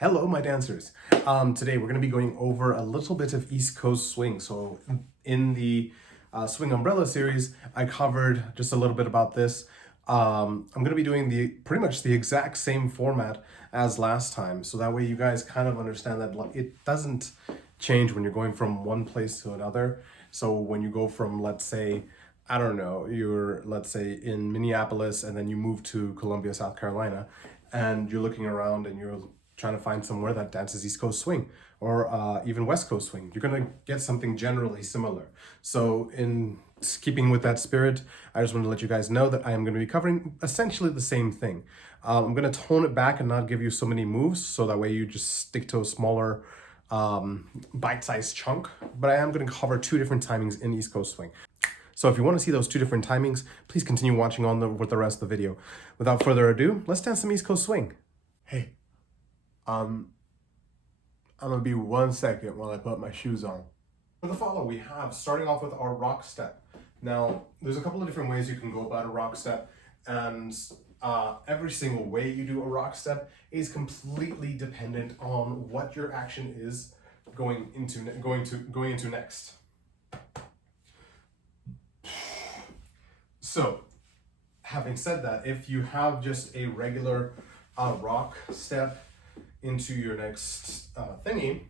Hello, my dancers. Today we're going to be going over a little bit of East Coast swing. So in the Swing Umbrella series, I covered just a little bit about this. I'm going to be doing pretty much the exact same format as last time. So that way you guys kind of understand that it doesn't change when you're going from one place to another. So when you go from, let's say, I don't know, let's say in Minneapolis and then you move to Columbia, South Carolina, and you're looking around and you're trying to find somewhere that dances East Coast swing or even West Coast swing, you're going to get something generally similar. So in keeping with that spirit, I just want to let you guys know that I am going to be covering essentially the same thing. I'm going to tone it back and not give you so many moves, so that way you just stick to a smaller bite-sized chunk. But I am going to cover two different timings in East Coast swing. So if you want to see those two different timings, please continue watching on with the rest of the video. Without further ado, let's dance some East Coast swing. Hey. I'm gonna be 1 second while I put my shoes on. For the follow, we have starting off with our rock step. Now, there's a couple of different ways you can go about a rock step, and every single way you do a rock step is completely dependent on what your action is going into next. So, having said that, if you have just a regular rock step into your next thingy,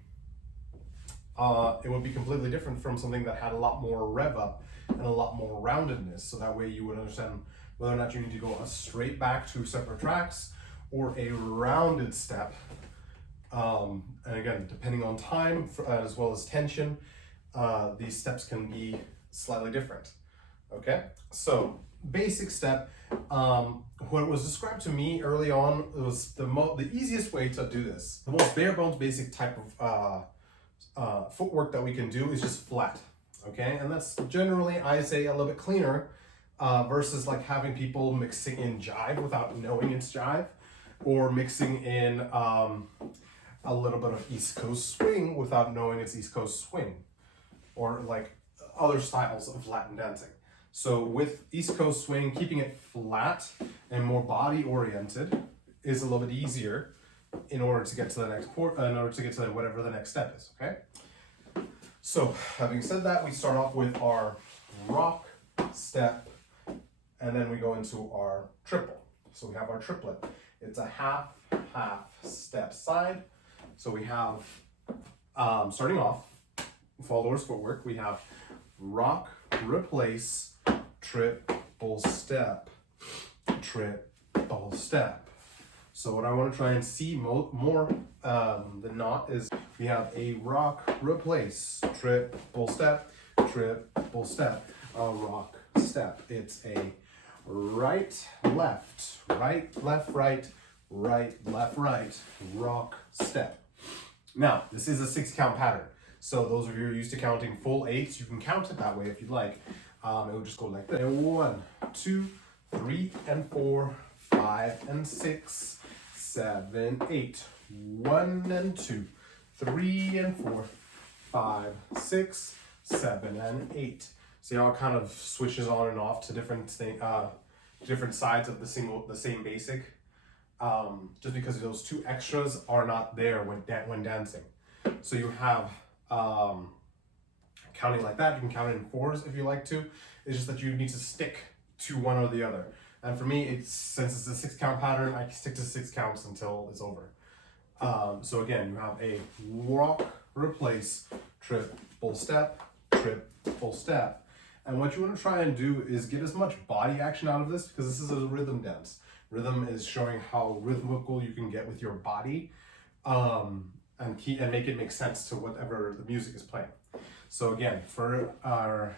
it would be completely different from something that had a lot more rev up and a lot more roundedness. So that way you would understand whether or not you need to go straight back to separate tracks or a rounded step. And again, depending on time as well as tension, these steps can be slightly different. Okay, so basic step. What was described to me early on was the easiest way to do this. The most bare bones basic type of footwork that we can do is just flat. Okay, and that's generally, I say, a little bit cleaner versus like having people mixing in jive without knowing it's jive, or mixing in a little bit of East Coast swing without knowing it's East Coast swing, or like other styles of Latin dancing. So with East Coast swing, keeping it flat and more body oriented is a little bit easier in order to get to the next in order to get to whatever the next step is, okay? So having said that, we start off with our rock step, and then we go into our triple. So we have our triplet. It's a half step side. So we have, starting off, followers footwork, we have rock, replace, triple step, triple step. So what I want to try and see more than not is we have a rock, replace, triple step, a rock step. It's a right, left, right, left, right, right, left, right, rock step. Now, this is a 6-count pattern. So those of you who are used to counting full eights, you can count it that way if you'd like. It would just go like this. 1, 2, 3, and 4, 5, and 6, 7, 8. 1 and 2, 3 and 4, 5, 6, 7, and 8. See how it kind of switches on and off to different sides of the same basic. Just because those two extras are not there when dancing. So you have counting like that. You can count it in 4s if you like to. It's just that you need to stick to one or the other. And for me, since it's a 6-count pattern, I stick to 6 counts until it's over. So again, you have a rock, replace, triple step, triple step. And what you want to try and do is get as much body action out of this, because this is a rhythm dance. Rhythm is showing how rhythmical you can get with your body, and make it make sense to whatever the music is playing. So again, for our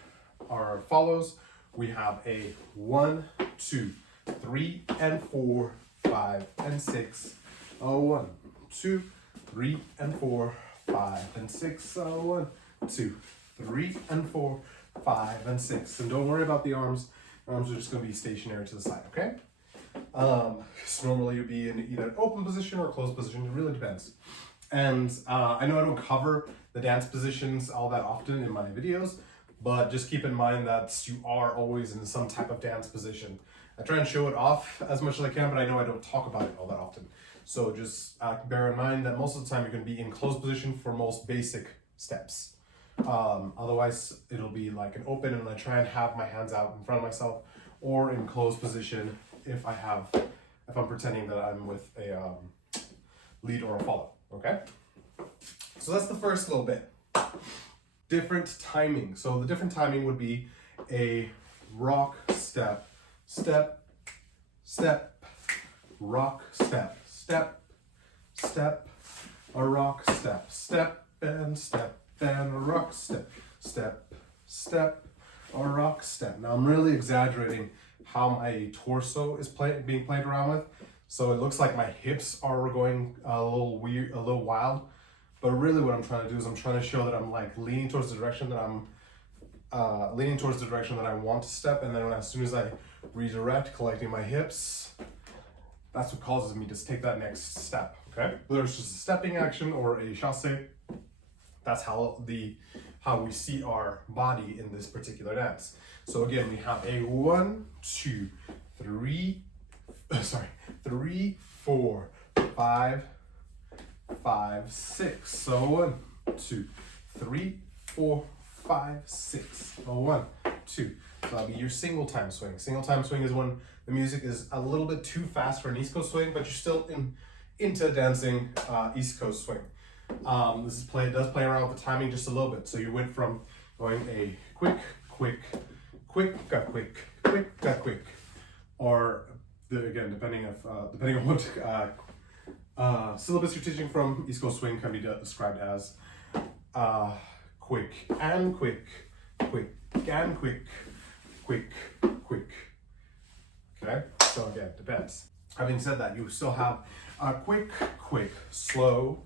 follows, we have a 1, 2, 3, and 4, 5, and 6. 1, 2, 3, and 4, 5, and 6. 1, 2, 3, and 4, 5, and 6. And don't worry about the arms. Arms are just going to be stationary to the side, okay? So normally you'll be in either an open position or a closed position. It really depends. And I know I don't cover the dance positions all that often in my videos, but just keep in mind that you are always in some type of dance position. I try and show it off as much as I can, but I know I don't talk about it all that often. So just bear in mind that most of the time you're going to be in closed position for most basic steps. Otherwise, it'll be like an open and I try and have my hands out in front of myself, or in closed position if I'm pretending that I'm with a lead or a follow, okay? So that's the first little bit. Different timing. So the different timing would be a rock step, step, step, rock step, step, step, a rock step, step, and a rock step, step, step, a rock step. Now I'm really exaggerating how my torso is being played around with. So it looks like my hips are going a little weird, a little wild. But really what I'm trying to do is I'm trying to show that I'm like leaning towards the direction that I want to step, and then as soon as I redirect, collecting my hips, that's what causes me to take that next step, okay? Whether it's just a stepping action or a chasse, that's how we see our body in this particular dance. So again, we have a 1, 2, 3, 4, 5, 6. So 1, 2, 3, 4, 5, 6. 1, 2. So that'll be your single time swing. Single time swing is when the music is a little bit too fast for an East Coast swing, but you're still into dancing East Coast swing. Does play around with the timing just a little bit. So you went from going a quick, quick, quick, got quick, quick, got quick, or again, depending on what syllabus you're teaching from, East Coast swing can be described as quick and quick, quick and quick, quick, quick. Okay, so again, depends. Having said that, you still have quick, quick, slow,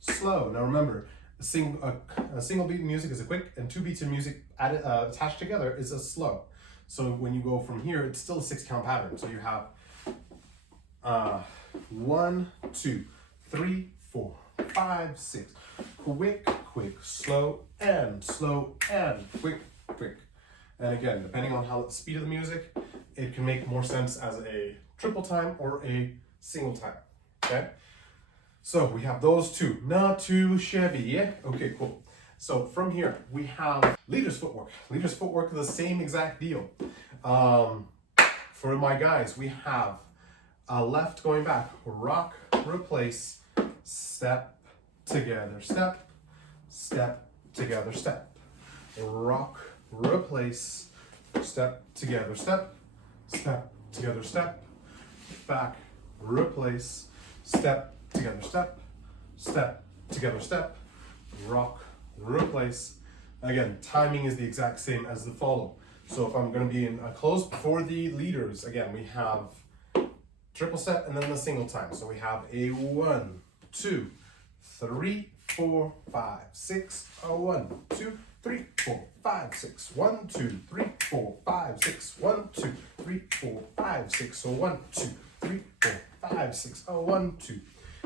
slow. Now remember, a single beat in music is a quick, and 2 beats in music attached together is a slow. So when you go from here, it's still a 6-count pattern. So you have 1, 2, 3, 4, 5, 6. Quick, quick, slow, and quick, quick. And again, depending on how the speed of the music, it can make more sense as a triple time or a single time, okay? So we have those two, not too shabby, yeah? Okay, cool. So from here, we have leader's footwork. Leader's footwork is the same exact deal. For my guys, we have left going back, rock, replace, step, together, step, step, together, step. Rock, replace, step, together, step, step, together, step, back, replace, step, together, step, step, together, step, rock, replace. Again, timing is the exact same as the follow. So if I'm going to be in a close for the leaders, again, we have triple step and then the single time. So we have a 1, 2, 3, 4, 5, 6, a 1, 2, 3, 4, 5, 6, 1, 2, 3, 4, 5, 6, 1, 2, 3, 4, 5, 6, so 1, 2, 3, 4, 5, 6, a 1, 2.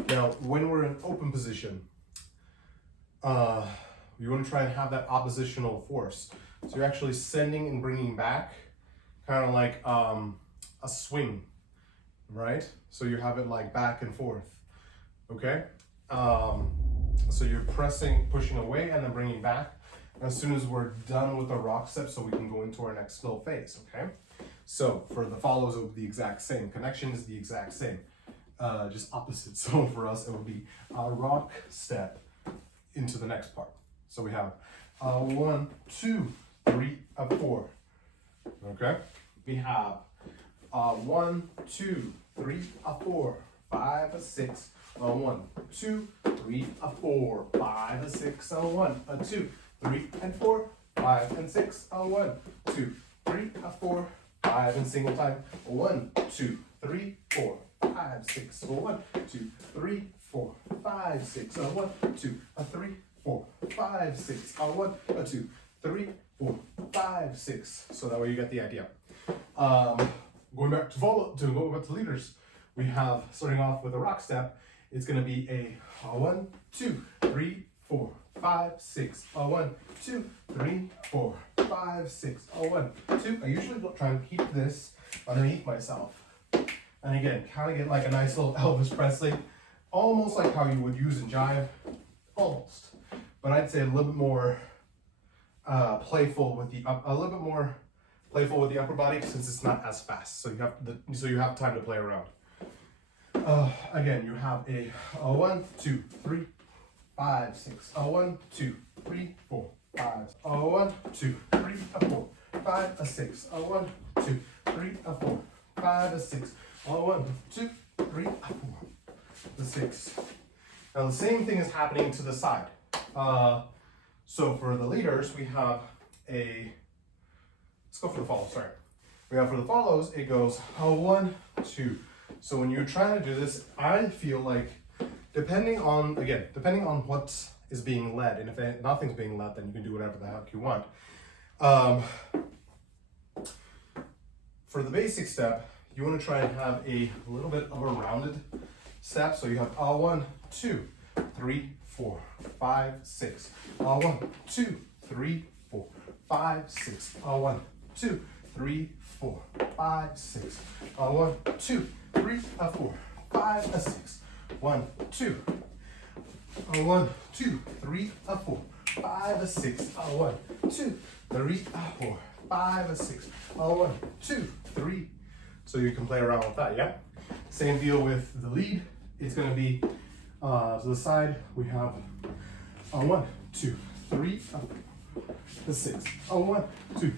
Now, when we're in open position, you want to try and have that oppositional force. So you're actually sending and bringing back, kind of like a swing, right? So you have it like back and forth, okay? So you're pressing, pushing away, and then bringing back as soon as we're done with the rock step, so we can go into our next flow phase, okay? So for the follows, it would be the exact same. Connection is the exact same, just opposite. So for us, it would be a rock step into the next part. So we have 1, 2, 3, 4. Okay. We have 1, 2, 3, 4, 5, 6. 1, 2, 3, 4, 5, 6. 1, 2, 3, and 4, 5, and 6. 1, 2, 3, 4, 5, and single time. 1, 2, 3, 4, 5, 6. 1, 2, 3, 4, 5, 6. 1, 2, 3, 4, 5, 6. 1, 2, 3, 4, 5, 6. So that way you get the idea. Going back to leaders, we have starting off with a rock step. It's going to be a 1, 2, 3, 4, 5, 6. 1, 2, 3, 4, 5, 6. 1, 2. I usually try and keep this underneath myself. And again, kind of get like a nice little Elvis Presley almost like how you would use in jive, almost. But I'd say a little bit more playful with the upper body since it's not as fast. So you have time to play around. Again, you have a 1, 2, 3, 5, 6. 1, 2, 3, 4, 5. 1, 2, 3, 4, 5, 6. 1, 2, 3, 4, 5, 6. 1, 2, 3, 4, 6. Now the same thing is happening to the side. So for the leaders, we have let's go for the follows, sorry. We have for the follows, it goes 1, 2. So when you're trying to do this, I feel like depending on what is being led, and if nothing's being led, then you can do whatever the heck you want. For the basic step, you want to try and have a little bit of a rounded step. So you have 1, 2, 3, 4, 5, 6. 1, 2, 3, 4, 5, 6. 1, 2, 3, 4, 5, 6. 1, 2, 3, 4, 5, 6. 1, 2. 1, 2, 3, 4, 5, 6. 1, 2, 3, 4, 5, 6. 1, 2, 3. So you can play around with that, yeah? Same deal with the lead. It's going to be to the side. We have 1, 2, 3, 4, 6. 1, 2,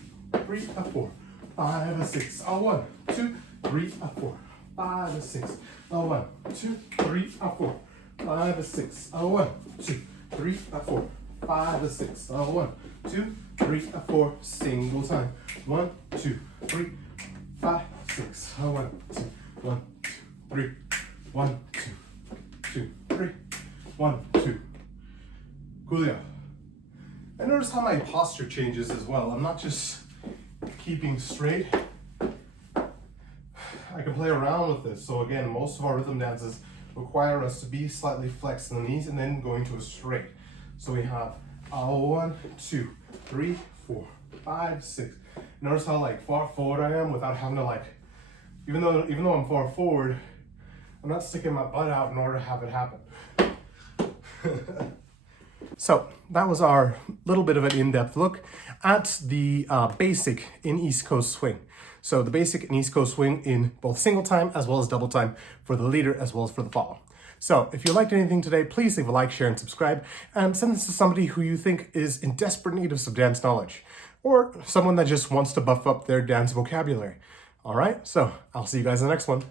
3, 4, 5, 6. 1, 2, 3, 4, 5, 6. 1, 2, 3, 4, 5, 6. 1, 2, 3, 4, 5, 6. 1, 2, 3, 4. Single time. 1, 2, 3, 5, 6. 1, 2, 1, 2, 3. 1, 2, 2, 3. 1, 2. Coolio. And notice how my posture changes as well. I'm not just keeping straight. I can play around with this. So again, most of our rhythm dances require us to be slightly flexed in the knees and then going to a straight. So we have 1, 2, 3, 4, 5, 6. Notice how like far forward I am without having to like, even though I'm far forward, I'm not sticking my butt out in order to have it happen. So that was our little bit of an in-depth look at the basic in East Coast swing. So the basic in East Coast swing in both single time as well as double time for the leader as well as for the follow. So if you liked anything today, please leave a like, share, and subscribe, and send this to somebody who you think is in desperate need of some dance knowledge, or someone that just wants to buff up their dance vocabulary. All right, so I'll see you guys in the next one.